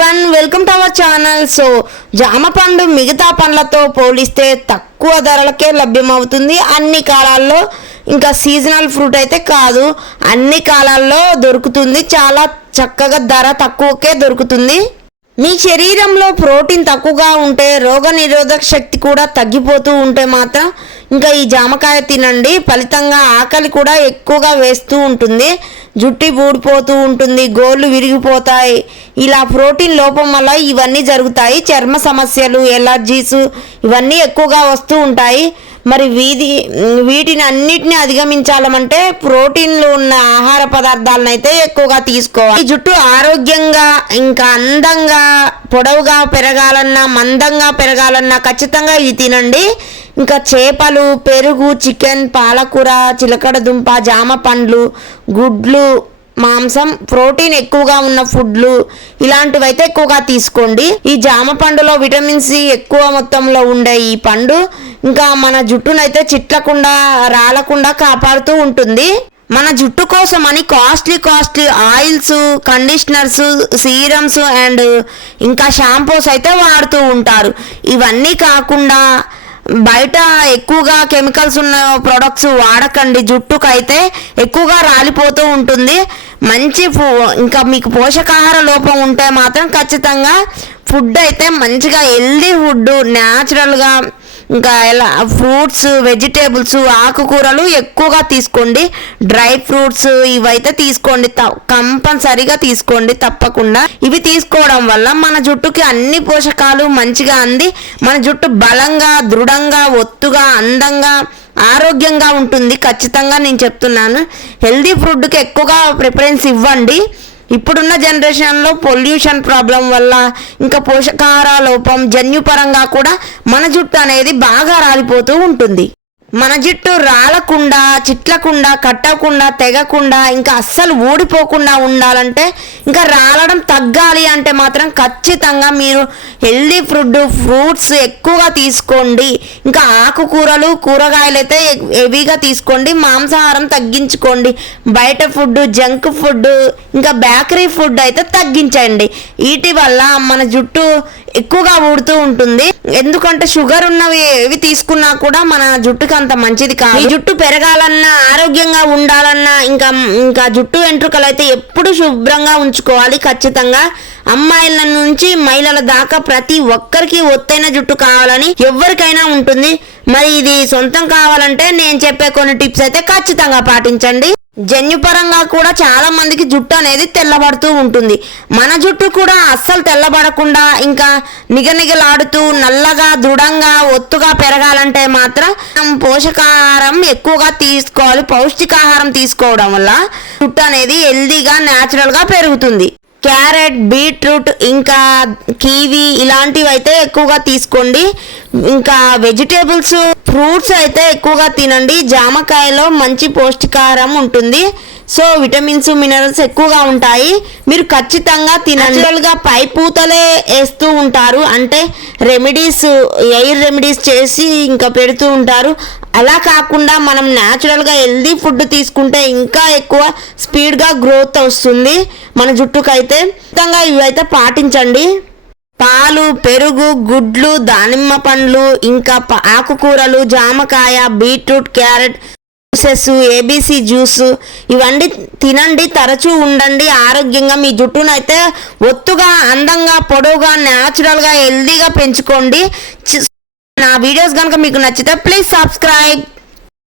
Everyone, welcome to our channel. So జామ పండు మిగతా పండ్లతో పోలిస్తే తక్కువ ధరలకే లభ్యమవుతుంది. అన్ని కాలాల్లో, ఇంకా సీజనల్ ఫ్రూట్ అయితే కాదు, అన్ని కాలాల్లో దొరుకుతుంది. చాలా చక్కగా ధర తక్కువకే దొరుకుతుంది. మీ శరీరంలో ప్రోటీన్ తక్కువగా ఉంటే, రోగ నిరోధక శక్తి కూడా తగ్గిపోతూ ఉంటే మాత్రం ఇంకా ఈ జామకాయ తినండి. ఫలితంగా ఆకలి కూడా ఎక్కువగా వేస్తూ ఉంటుంది, జుట్టు ఊడిపోతూ ఉంటుంది, గోళ్ళు విరిగిపోతాయి. ఇలా ప్రోటీన్ లోపం వల్ల ఇవన్నీ జరుగుతాయి. చర్మ సమస్యలు, ఎలర్జీస్ ఇవన్నీ ఎక్కువగా వస్తూ ఉంటాయి. మరి వీటిని అన్నిటిని అధిగమించాలంటే ప్రోటీన్లు ఉన్న ఆహార పదార్థాలను అయితే ఎక్కువగా తీసుకోవాలి. ఈ జుట్టు ఆరోగ్యంగా, ఇంకా అందంగా, పొడవుగా పెరగాలన్నా, మందంగా పెరగాలన్నా ఖచ్చితంగా ఇవి తినండి. ఇంకా చేపలు, పెరుగు, చికెన్, పాలకూర, చిలకడ దుంప, జామ పండ్లు, గుడ్లు, మాంసం, ప్రోటీన్ ఎక్కువగా ఉన్న ఫుడ్లు ఇలాంటివి అయితే ఎక్కువగా తీసుకోండి. ఈ జామ పండులో విటమిన్ సి ఎక్కువ మొత్తంలో ఉండే ఈ పండు ఇంకా మన జుట్టునైతే చిట్లకుండా, రాలకుండా కాపాడుతూ ఉంటుంది. మన జుట్టు కోసం అని costly oils, conditioners, serums and ఇంకా షాంపూస్ అయితే వాడుతూ ఉంటారు. ఇవన్నీ కాకుండా బయట ఎక్కువగా కెమికల్స్ ఉన్న ప్రొడక్ట్స్ వాడకండి. జుట్టుకైతే ఎక్కువగా రాలిపోతూ ఉంటుంది. మంచి ఇంకా మీకు పోషకాహార లోపం ఉంటే మాత్రం ఖచ్చితంగా ఫుడ్ అయితే మంచిగా హెల్దీ ఫుడ్, న్యాచురల్గా, ఇంకా ఎలా ఫ్రూట్స్, వెజిటేబుల్స్, ఆకుకూరలు ఎక్కువగా తీసుకోండి. డ్రై ఫ్రూట్స్ ఇవైతే తీసుకోండి, కంపల్సరీగా తీసుకోండి తప్పకుండా. ఇవి తీసుకోవడం వల్ల మన జుట్టుకి అన్ని పోషకాలు మంచిగా అంది మన జుట్టు బలంగా, దృఢంగా, ఒత్తుగా, అందంగా, ఆరోగ్యంగా ఉంటుంది. ఖచ్చితంగా నేను చెప్తున్నాను. హెల్దీ ఫుడ్కి ఎక్కువగా ప్రిఫరెన్స్ ఇవ్వండి. ఇప్పుడున్న జనరేషన్లో పొల్యూషన్ ప్రాబ్లం వల్ల, ఇంకా పోషకాహార లోపం జన్యుపరంగా కూడా మన జుట్టు అనేది బాగా రాలిపోతూ ఉంటుంది. మన జుట్టు రాలకుండా, చిట్లకుండా, కట్టకుండా, తెగకుండా, ఇంకా అస్సలు ఊడిపోకుండా ఉండాలంటే, ఇంకా రాలడం తగ్గాలి అంటే మాత్రం ఖచ్చితంగా మీరు హెల్దీ ఫ్రూట్స్ ఎక్కువగా తీసుకోండి. ఇంకా ఆకుకూరలు, కూరగాయలు అయితే హెవీగా తీసుకోండి. మాంసాహారం తగ్గించుకోండి. బయట ఫుడ్, జంక్ ఫుడ్, ఇంకా బేకరీ ఫుడ్ అయితే తగ్గించండి. వీటి వల్ల మన జుట్టు ఎక్కువగా ఊడుతూ ఉంటుంది. ఎందుకంటే షుగర్ ఉన్నవి ఏవి తీసుకున్నా కూడా మన జుట్టుకి అంత మంచిది కాదు. ఈ జుట్టు పెరగాలన్నా, ఆరోగ్యంగా ఉండాలన్నా, ఇంకా జుట్టు వెంట్రుకలు అయితే ఎప్పుడు శుభ్రంగా ఉంచుకోవాలి. ఖచ్చితంగా అమ్మాయిల నుంచి మహిళల దాకా ప్రతి ఒక్కరికి ఒత్తైన జుట్టు కావాలని ఎవరికైనా ఉంటుంది. మరి ఇది సొంతం కావాలంటే నేను చెప్పే కొన్ని టిప్స్ అయితే ఖచ్చితంగా పాటించండి. జన్యుపరంగా కూడా చాలా మందికి జుట్టు అనేది తెల్లబడుతూ ఉంటుంది. మన జుట్టు కూడా అస్సలు తెల్లబడకుండా, ఇంకా నిగనిగలాడుతూ నల్లగా, దృఢంగా, ఒత్తుగా పెరగాలంటే మాత్రం పోషకాహారం ఎక్కువగా తీసుకోవాలి. పౌష్టికాహారం తీసుకోవడం వల్ల జుట్టు అనేది హెల్దీగా, న్యాచురల్గా పెరుగుతుంది. క్యారెట్, బీట్రూట్, ఇంకా కివి ఇలాంటివి అయితే ఎక్కువగా తీసుకోండి. ఇంకా వెజిటేబుల్స్, ఫ్రూట్స్ అయితే ఎక్కువగా తినండి. జామకాయలో మంచి పౌష్టికాహారం ఉంటుంది. సో విటమిన్స్, మినరల్స్ ఎక్కువగా ఉంటాయి. మీరు ఖచ్చితంగా న్యాచురల్గా పై పూతలే వేస్తూ ఉంటారు, అంటే రెమెడీస్, ఎయిర్ రెమెడీస్ చేసి ఇంకా పెడుతూ ఉంటారు. అలా కాకుండా మనం న్యాచురల్గా హెల్దీ ఫుడ్ తీసుకుంటే ఇంకా ఎక్కువ స్పీడ్గా గ్రోత్ వస్తుంది మన జుట్టుకైతే. ఖచ్చితంగా ఇవైతే పాటించండి. పాలు, పెరుగు, గుడ్లు, దానిమ్మ పండ్లు, ఇంకా ఆకుకూరలు, జామకాయ, beetroot, carrot juices, ABC juice ఇవన్నీ తినండి. తరచూ ఉండండి ఆరోగ్యంగా. మీ జుట్టునైతే ఒత్తుగా, అందంగా, పొడవుగా, న్యాచురల్గా, హెల్దీగా పెంచుకోండి. నా వీడియోస్ కనుక మీకు నచ్చితే ప్లీజ్ సబ్స్క్రైబ్.